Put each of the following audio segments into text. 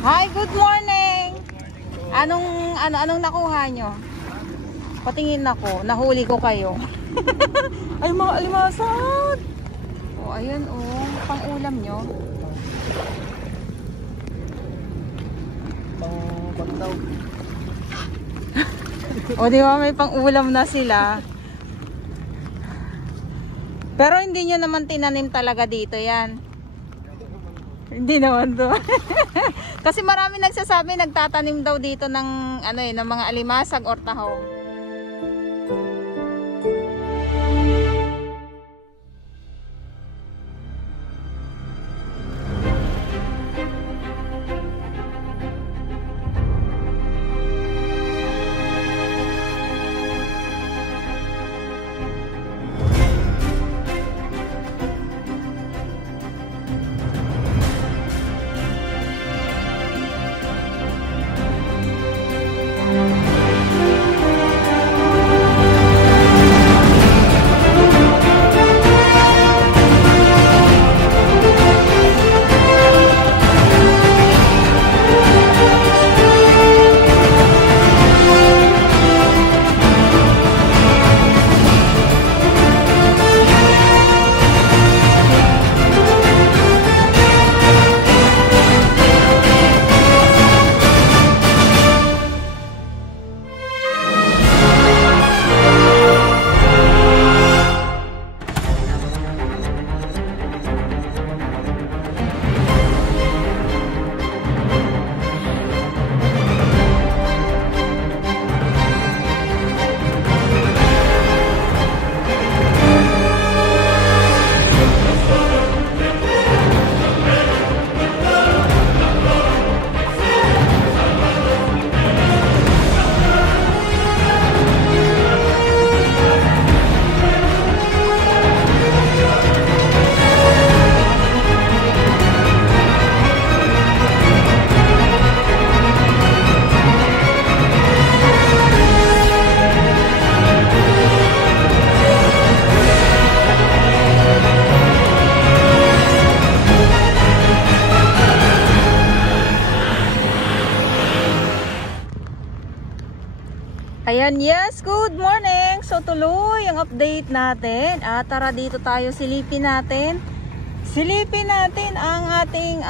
Hi, good morning. Anong nakuha nyo? Patingin ako, nahuli ko kayo. Ay, mga alimasag. Oh, ayun oh, pang-ulam nyo. Pang-pantaw. O, di ba may pang-ulam na sila? Pero hindi nyo naman tinanim talaga dito yan. Hindi naman to. Kasi marami nagsasabi nagtatanim daw dito ng ng mga alimasag or tahong. Ayan, yes, good morning. So tuloy ang update natin. Tara dito tayo, silipin natin ang ating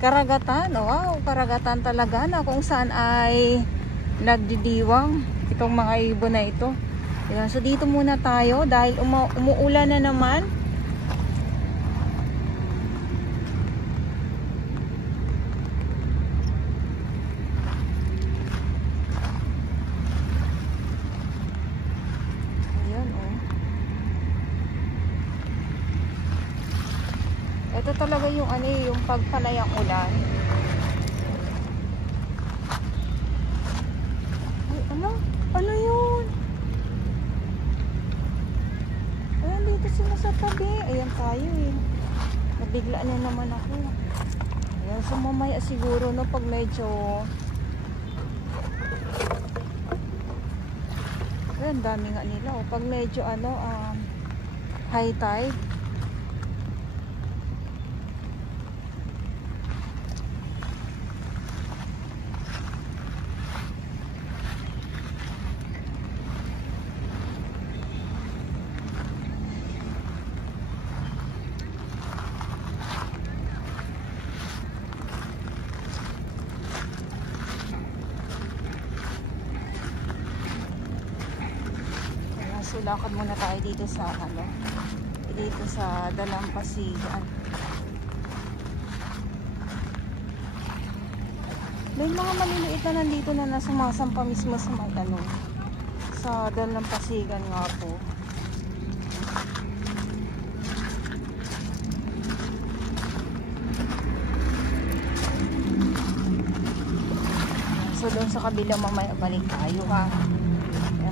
karagatan. Wow, karagatan talaga na kung saan ay nagdidiwang itong mga ibon na ito. Ayan, so dito muna tayo dahil umuulan na naman. Ito talaga yung yung pagpanayang ulan. Ay, ano yun? Ayan, dito sila sa tabi. Ayan tayo eh. Nabigla na naman ako. Ayan, so mamaya siguro no, pag medyo ayan, dami nga nila. Pag medyo high tide. So lakad muna tayo dito sa dito sa Dalampasigan. May mga maliliit na nandito na sumasampa mismo sa may sa Dalampasigan nga po. So doon sa kabila mamaya balik tayo ha.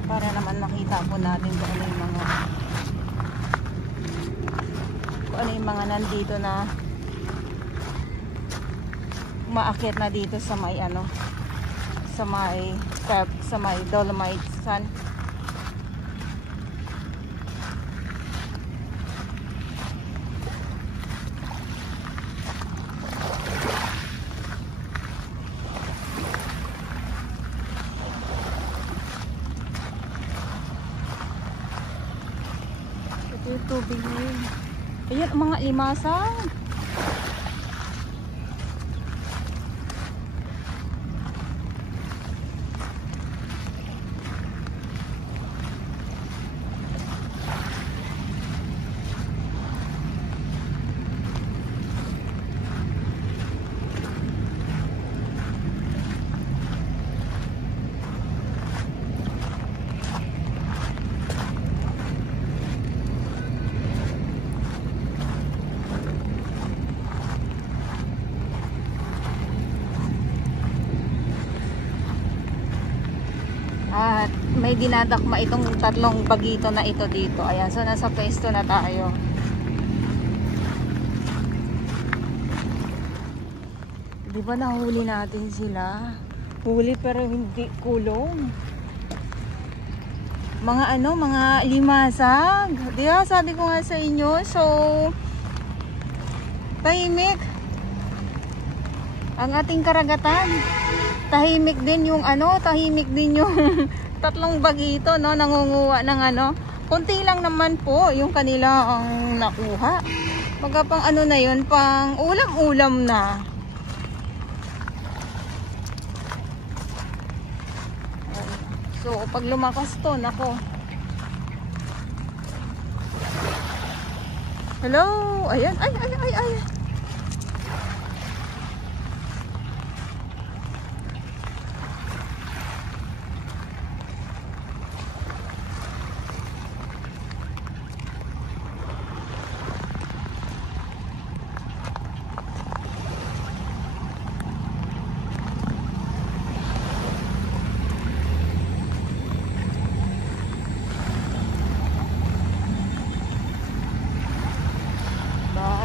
Para naman makita po natin kung ano yung mga nandito na umaakyat na dito sa may sa may Dolomite Sun. tubig na yun. Ayan, mga limasan. At may dinadakma itong tatlong bagito na ito dito. Ayan, so nasa pwesto na tayo. Di ba nahuli natin sila? Huli pero hindi kulong. Mga ano, mga limasag. Di ba, sabi ko nga sa inyo. So, tahimik ang ating karagatan. Tahimik din yung ano, tahimik din yung tatlong bagito, no, nangunguha ng ano. Kunti lang naman po yung kanilang nakuha. Pagka pang ano na yun, pang ulam-ulam na. So, pag lumakas to, nako. Hello! Ayan, ay.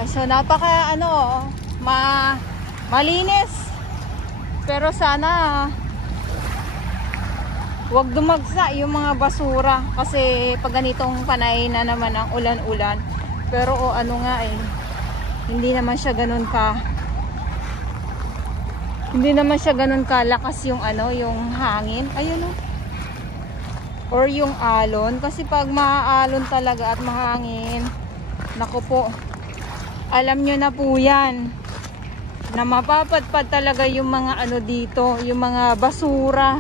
So napaka ano, malinis. Pero sana wag dumagsa yung mga basura kasi pag ganitong panay na naman ang ulan-ulan. Pero ano nga hindi naman siya ganun kalakas yung ano, yung hangin. Ayun or yung alon kasi pag maaalon talaga at mahangin, nako po, alam nyo na po yan na mapapadpad talaga yung mga ano dito, yung mga basura.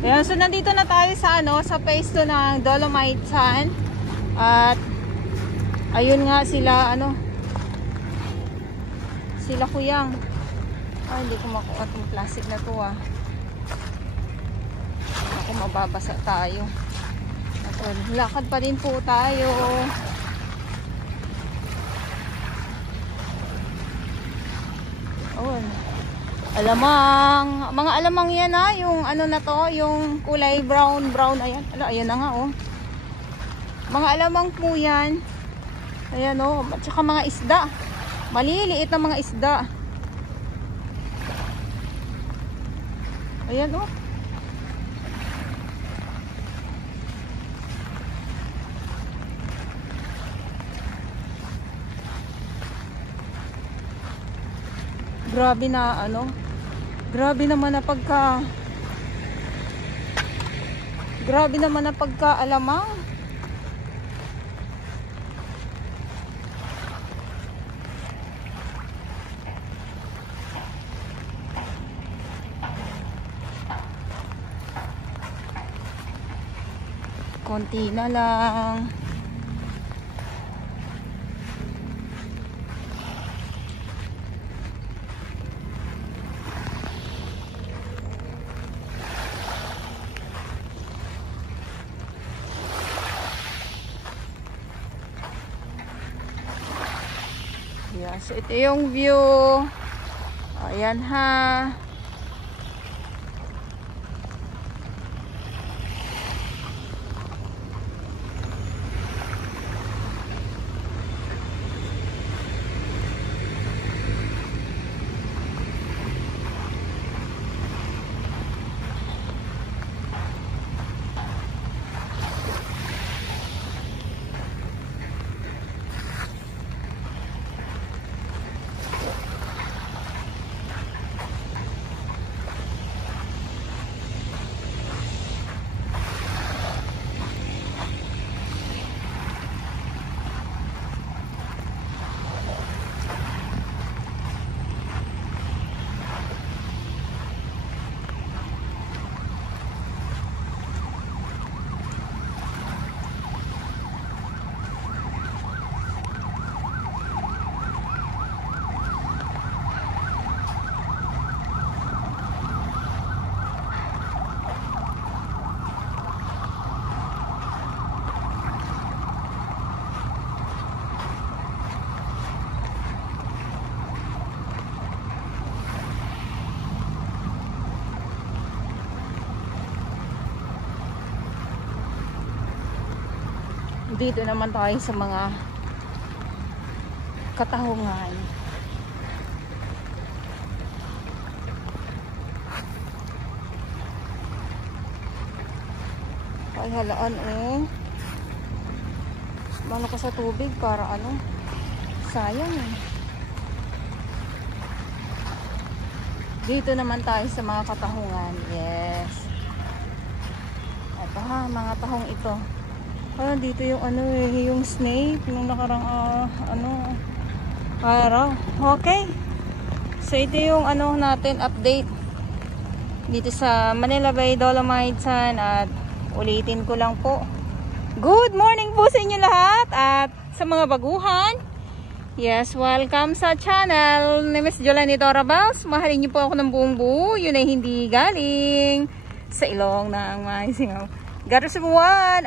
Ayan, so nandito na tayo sa ano, sa pwesto ng Dolomite Sand. At ayun nga sila ano, sila kuyang. Ay, hindi ko makuha itong plastic na to Ako, mababasa tayo. At lakad pa din po tayo. Oh, mga alamang yan yung ano na to, yung kulay brown. Ayan, ayan na nga mga alamang po yan. Ayan at saka mga isda, maliliit na mga isda. Ayan grabe na grabe naman na pagka-alamang. Konti na lang. Yeah, so ito yung view. Ayan Dito naman tayo sa mga katahungan. Ay, halaan eh. Mano ka sa tubig para ano? Sayang eh. Dito naman tayo sa mga katahungan. Yes. Ito ha, mga tahong ito. Ah, dito yung ano eh, yung snake. Yung nakarang araw. Okay. So ito yung ano natin, update. Dito sa Manila Bay, Dolomites at ulitin ko lang po. Good morning po sa inyo lahat at sa mga baguhan. Yes, welcome sa channel ni Miss Jolani Dorabels. Mahalin niyo po ako ng buong buo. Yun ay hindi galing sa ilong ng mga singaw. God bless everyone.